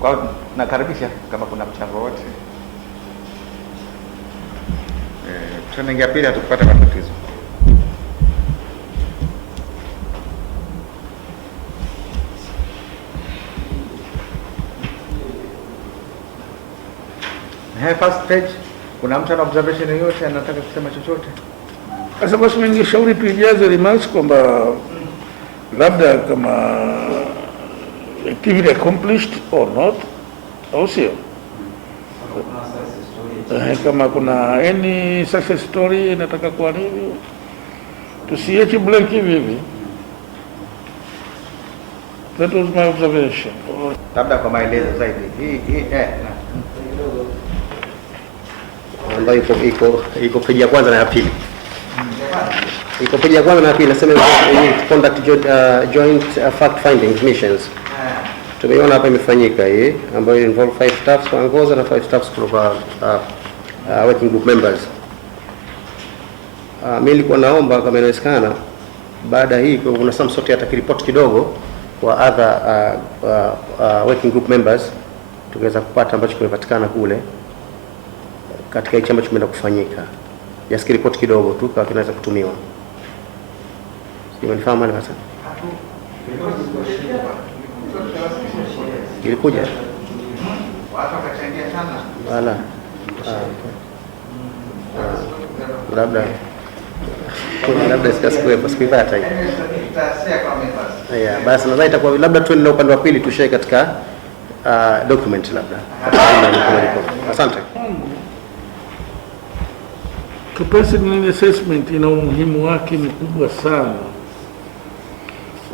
Kwa nakaribisha kama kuna mchango wote. Training ya pili hatukupata matatizo. First page, kuna mtu ana observation yoyote anataka kusema chochote? Sasa basi mimi ningeshauri tuijaze remarks kwamba labda kama activity accomplished or not, au sio? Kama kuna any success story nataka kwa nini tusiache blank hivi. That was my observation. Labda kwa maelezo zaidi. Ambayo iko peji ya kwanza na ya pili. Iko peji ya kwanza na ya pili nasema conduct joint fact finding missions. Tumeona hapa imefanyika hii ambayo involve 5 staffs kuongoza na 5 staffs kutoka working group members. Mimi nilikuwa naomba kama inawezekana baada hii kuna some sort ya report kidogo kwa other working group members tukiweza kupata ambacho kimepatikana kule katika hicho ambacho kimeenda kufanyika. Just report kidogo tu kwa kinaweza kutumiwa. Sio nifahamu hali sasa. Ilikuja. Watu wakachangia sana. Wala. Labda sikupata hii. Yeah, basi nadhani itakuwa labda tuende na upande wa pili tushare katika document labda. Asante. Capacity assessment ina umuhimu wake mkubwa sana.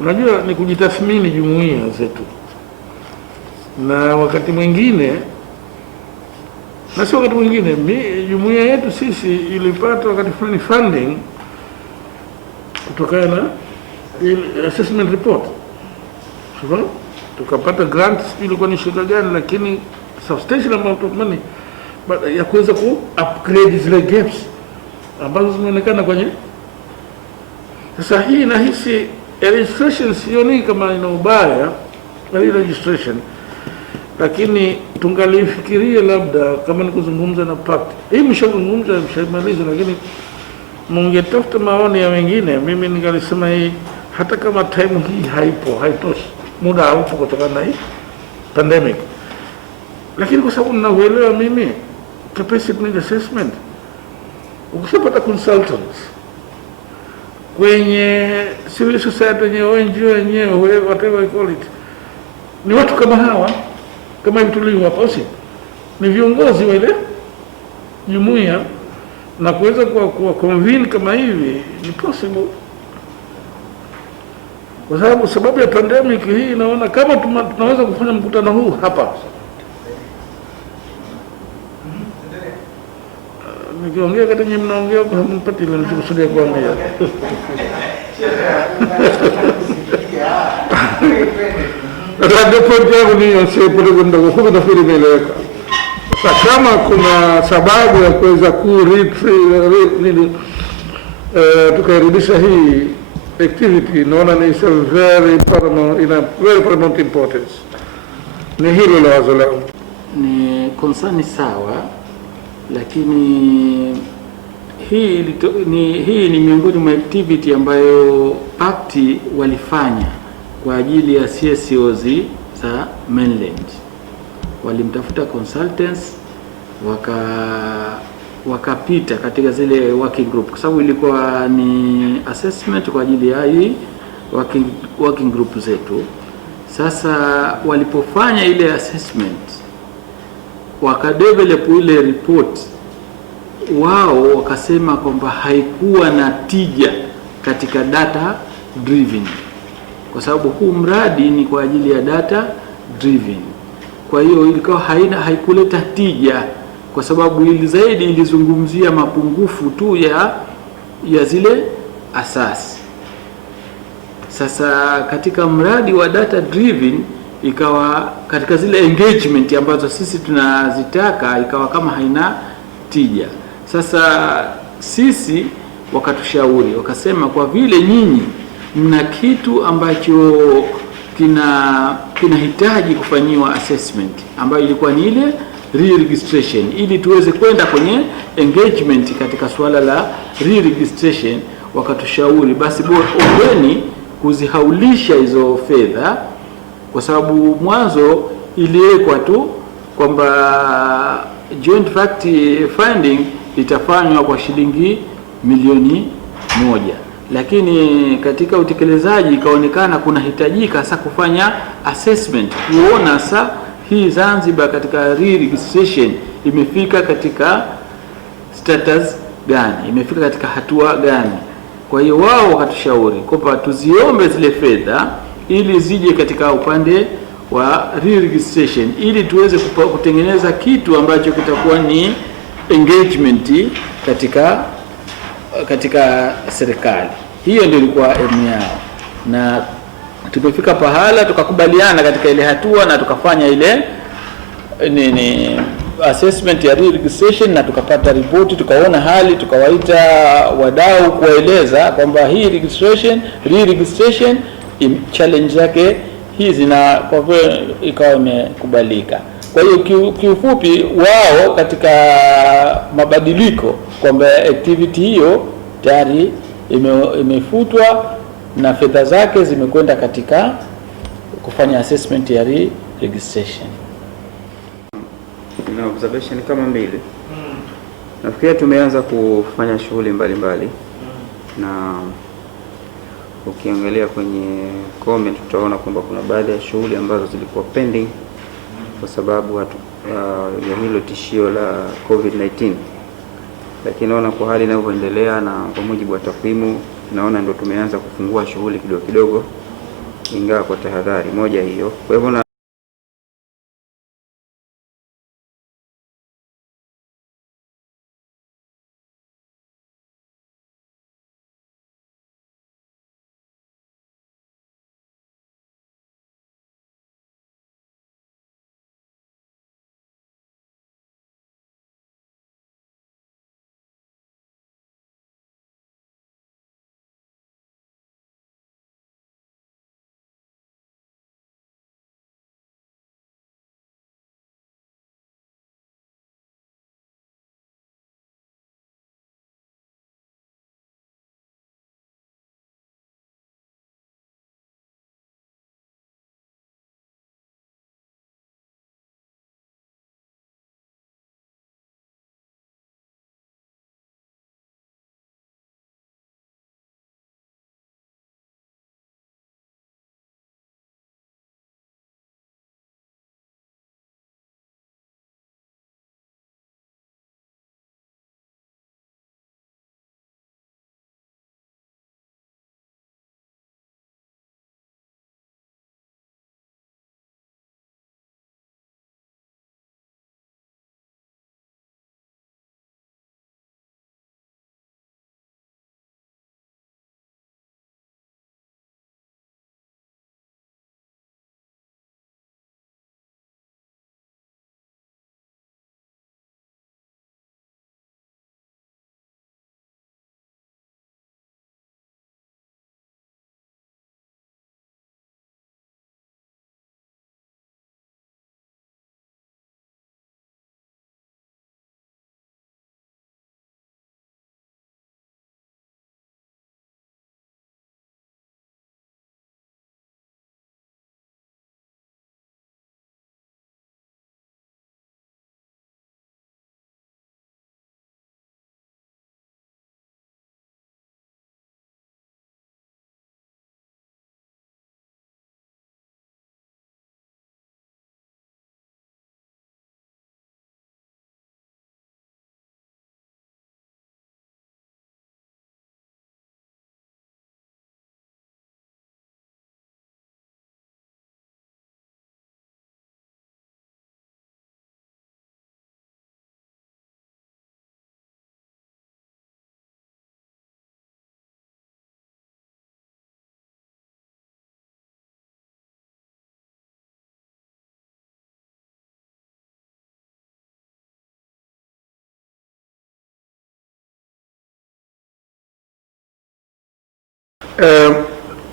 Unajua ni kujitathmini jumuiya zetu. Na wakati mwingine jumuiya yetu sisi ilipata wakati fulani funding kutokana na assessment report. Sababu tukapata grant ilikuwa ni shida gani, lakini substantial amount of money ya kuweza ku-upgrade zile gaps ambazo zimeonekana kwenye. Sasa hii nahisi registration sioni kama ina ubaya registration, lakini tungalifikiria labda kama ni kuzungumza na pact. Hii mshamaliza, lakini mungetafuta maoni ya wengine. Mimi ningalisema hii hata kama time hii haitoshi, muda haupo kutokana na hii pandemic, lakini kwa sababu ninaelewa mimi capacity need assessment, ukishapata consultants kwenye civil society wenyewe, NGO wenyewe, whatever you call it, ni watu kama hawa, kama hivi tulio hapa, ni viongozi wale jumuiya, na kuweza kuwa convene kama hivi ni possible. Kwa sababu ya pandemic hii, naona kama tunaweza kufanya mkutano huu hapa. Nikiongea kati nyinyi mnaongea kwa mpati ile nilikusudia kuongea. Ndio point yangu ni yosepo ndio kwa nafikiri imeeleweka. Sasa kama kuna sababu ya kuweza tukairudisha hii activity, naona ni very paramount importance. Ni hilo la wazo langu. Ni concern sawa, lakini hii ni miongoni mwa activity ambayo pact walifanya kwa ajili ya CSOs za mainland. Walimtafuta consultants wakapita katika zile working group, kwa sababu ilikuwa ni assessment kwa ajili ya hii working group zetu. Sasa walipofanya ile assessment, wakadevelop ile report, wao wakasema kwamba haikuwa na tija katika data driven, kwa sababu huu mradi ni kwa ajili ya data driven. Kwa hiyo ilikuwa haikuleta tija, kwa sababu zaidi ilizungumzia mapungufu tu ya zile asasi. Sasa katika mradi wa data driven, ikawa katika zile engagement ambazo sisi tunazitaka, ikawa kama haina tija. Sasa sisi wakatushauri, wakasema kwa vile nyinyi mna kitu ambacho kinahitaji kufanyiwa assessment ambayo ilikuwa ni ile re-registration, ili tuweze kwenda kwenye engagement katika suala la re-registration. Wakatushauri basi ombeni kuzihaulisha hizo fedha, kwa sababu mwanzo iliwekwa tu kwamba joint fact finding itafanywa kwa shilingi milioni 1, lakini katika utekelezaji ikaonekana kunahitajika sasa kufanya assessment, kuona sasa hii Zanzibar katika re-registration imefika katika status gani, imefika katika hatua gani. Kwa hiyo wao wakatushauri kwamba tuziombe zile fedha ili zije katika upande wa re-registration, ili tuweze kutengeneza kitu ambacho kitakuwa ni engagement katika serikali. Hiyo ndio ilikuwa elimu yao, na tumefika pahala tukakubaliana katika ile hatua na tukafanya ile assessment ya re-registration, na tukapata ripoti, tukaona hali, tukawaita wadau kuwaeleza kwamba hii re-registration challenge yake hizi, na kwa hivyo ikawa imekubalika. Kwa hiyo kiufupi, wao katika mabadiliko kwamba activity hiyo tayari imefutwa na fedha zake zimekwenda katika kufanya assessment ya re-registration. Na observation kama mbili. Nafikiri tumeanza kufanya shughuli mbalimbali, na ukiangalia kwenye comment utaona kwamba kuna baadhi ya shughuli ambazo zilikuwa pending kwa sababu ya hilo tishio la COVID-19, lakini naona kwa hali inavyoendelea na kwa mujibu wa takwimu, naona ndio tumeanza kufungua shughuli kidogo kidogo, ingawa kwa tahadhari moja hiyo. Kwa hivyo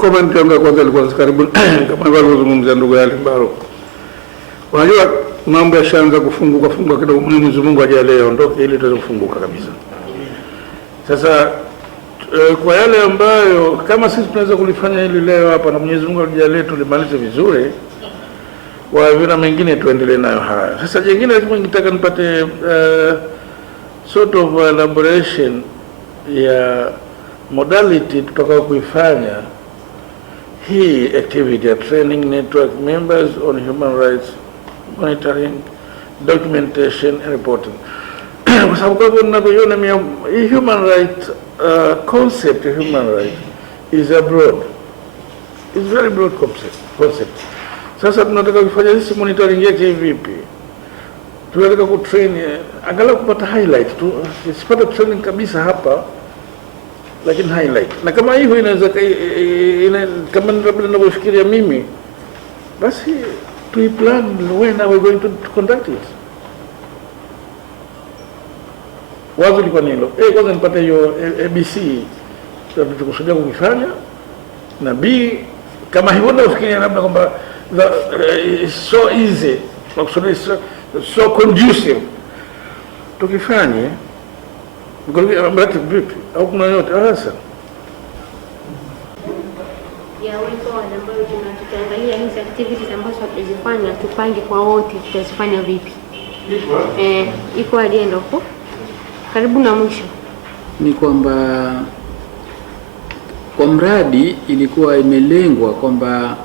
comment yangu ya kwanza ilikuwa karibu kama alivyozungumzia ndugu yale Mbaro. Unajua mambo yashaanza kufunguka kidogo, Mwenyezi Mungu ajalie aondoke ili tuweze kufunguka kabisa. Sasa kwa yale ambayo kama sisi tunaweza kulifanya hili leo hapa na Mwenyezi Mungu ajalie tulimalize vizuri, wa vina mengine tuendelee nayo haya. Sasa jingine lazima nitaka nipate sort of elaboration ya modality tutakao kuifanya hii activity ya training network members on human rights monitoring, documentation and reporting. Kwa sababu kwa hivyo ninavyoiona hii human rights concept of human rights is a broad, is very broad concept. Sasa tunataka kufanya sisi monitoring yake vipi? Tunataka kutrain angalau kupata highlight tu, sipata training kabisa hapa, lakini highlight. Na kama hivyo inaweza kama labda ninavyofikiria mimi, basi we plan when are we going to conduct it. Wazo liko nilo. Kwanza nipate hiyo ABC tunachokusudia kukifanya, na B kama hivyo nafikiria labda kwamba it's so easy, so conducive tukifanye mradi vipi au kuna yote hasa ya wito ambayo tutaangalia hizi activities ambazo tutazifanya, tupange kwa wote tutazifanya vipi. Iko alienda huko karibu na mwisho ni kwamba kwa mradi ilikuwa imelengwa kwamba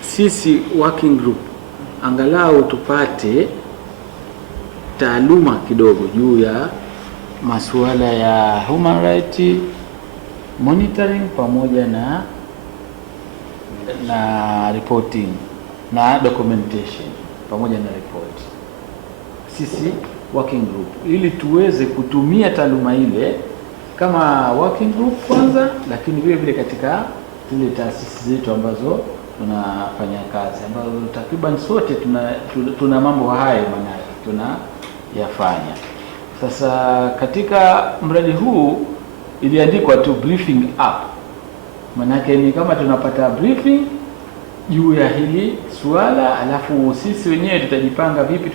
sisi working group angalau tupate taaluma kidogo juu ya masuala ya human rights monitoring pamoja na reporting na documentation pamoja na report, sisi working group, ili tuweze kutumia taaluma ile kama working group kwanza, lakini vile vile katika zile taasisi zetu ambazo tunafanya kazi, ambazo takriban sote tuna mambo haya maana tunayafanya. Sasa katika mradi huu iliandikwa tu briefing up, manake ni kama tunapata briefing juu ya hili swala, alafu sisi wenyewe tutajipanga vipi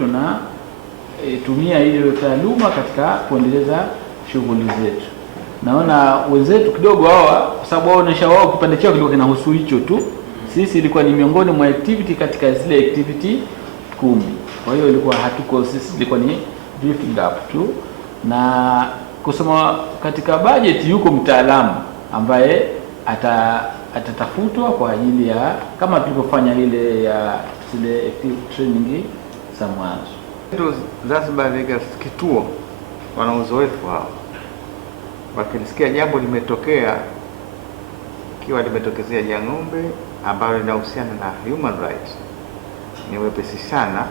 tumia ile taaluma katika kuendeleza shughuli zetu. Naona wenzetu kidogo hawa, kwa sababu wao nisha wao kipande chao kilikuwa kinahusu hicho tu, sisi ilikuwa ni miongoni mwa activity katika zile activity 10. Kwa hiyo ilikuwa hatuko sisi, ilikuwa ni briefing up tu, na kusema katika budget yuko mtaalamu ambaye atatafutwa kwa ajili ya kama tulivyofanya ile ya zile active training za mwanzo. Zanzibar Legal kituo wana uzoefu hao, wakisikia jambo limetokea, kiwa limetokezea Jang'ombe ambalo linahusiana na human rights, ni wepesi sana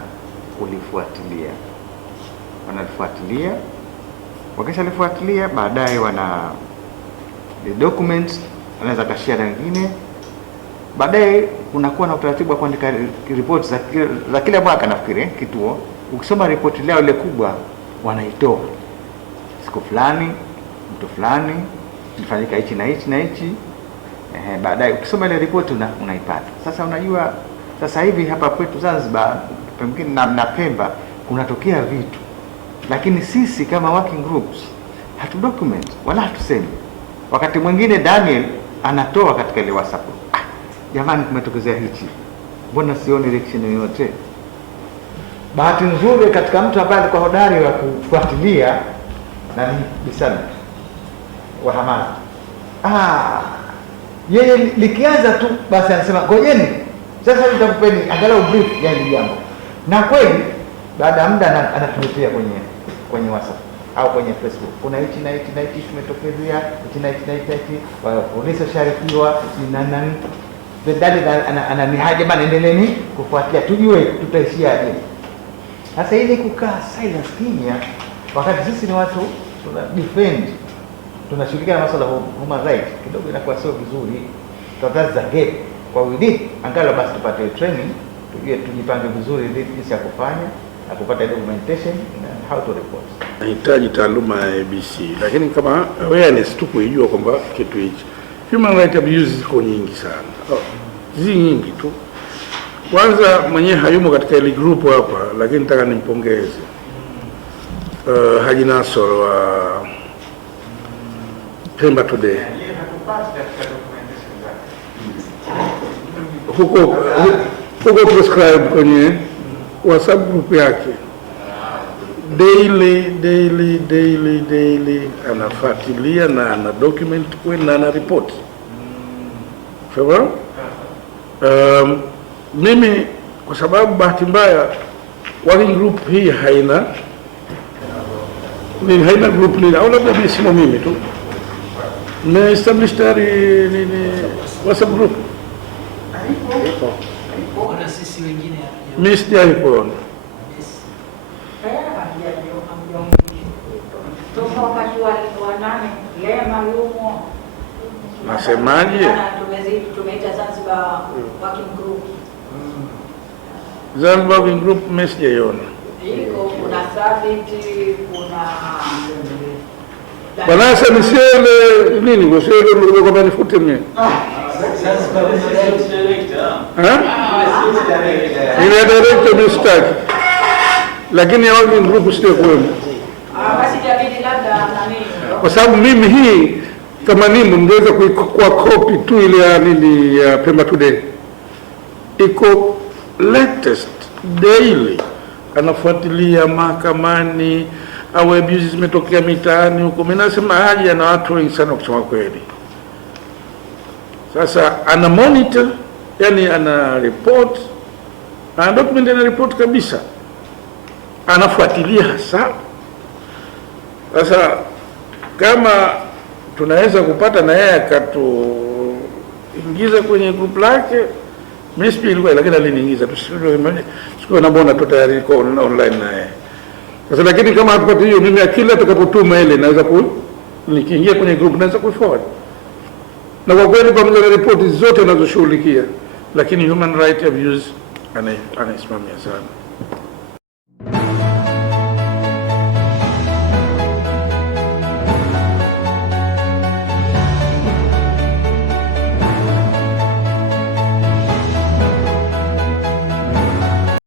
kulifuatilia. Wanalifuatilia, wakishalifuatilia baadaye wana the documents wanaweza kashia na wengine. Baadaye kunakuwa na utaratibu wa kuandika reports za kila mwaka. Nafikiri kituo ukisoma ripoti lao ile kubwa wanaitoa siku fulani, mtu fulani ilifanyika hichi na hichi na hichi. Baadaye ukisoma ile ripoti unaipata. Sasa unajua sasa hivi hapa kwetu Zanzibar pengine na Pemba kunatokea vitu, lakini sisi kama working groups hatu document wala hatusemi. Wakati mwingine Daniel anatoa katika ile WhatsApp, jamani kumetokezea hichi, mbona sioni reaction yoyote? Bahati nzuri katika mtu ambaye alikuwa hodari wa kufuatilia na ni Bisana wa Hamad, yeye likianza tu basi anasema ngojeni sasa nitakupeni angalau brief ya hili jambo, na kweli baada ya muda anatuletea kwenye WhatsApp au kwenye Facebook, kuna hichi na hichi na hichi kimetokezea, hichi na hichi na hichi, polisi sharifiwa ni nani, bedali ananihaje bana, endeleeni kufuatia tujue tutaishiaje. Sasa ili kukaa silence kimya wakati sisi ni watu tuna defend, tunashirikiana na masuala ya human rights, kidogo inakuwa sio vizuri. Tutaanza gap kwa widi, angalau basi tupate training, tujue tujipange vizuri jinsi ya kufanya na kupata documentation and how to report. Nahitaji taaluma ya ABC, lakini kama awareness tu kuijua kwamba kitu hichi human right abuses ziko nyingi sana, zi nyingi tu. Kwanza mwenyewe hayumo katika ile group hapa, lakini nataka nimpongeze Haji Nasor wa Pemba Today. Huko prescribe kwenye WhatsApp group yake daily anafuatilia na ana document na ana report. Sawa? Mimi kwa sababu bahati mbaya working group hii haina group leader, au labda mimi simo mimi tu na establish tayari WhatsApp group. Kuna sisi wengine Mimi sijai kuona. Nasemaje? Tumeita Zanzibar working group. Zanzibar working group mimi sijaiona. Kuna Sabiti, kuna Bwana sasa msiele nini kwa sababu kwa nifute mimi. Ile director mistake. Lakini working group sio kwema. basi jabidi labda nani. Kwa sababu mimi hii kama nini mngeweza kuikua copy tu ile ya nini ya Pemba Today. Iko latest daily, anafuatilia mahakamani au abuses zimetokea mitaani huko. Mimi nasema Haji ana watu wengi sana kusema kweli. Sasa ana monitor, yani ana report, ana document, ana report kabisa, anafuatilia hasa. Sasa kama tunaweza kupata na yeye akatuingiza kwenye group lake, mimi sipilikuwa, lakini aliniingiza tu, sikuwa naona tu tayari iko online na yeye. Sasa lakini kama hatupati hiyo, mimi akila atakapotuma ile naweza nikiingia kwenye group naweza kuiforward. Na kwa kweli pamoja na ripoti zote anazoshughulikia, lakini human right abuse anaisimamia sana.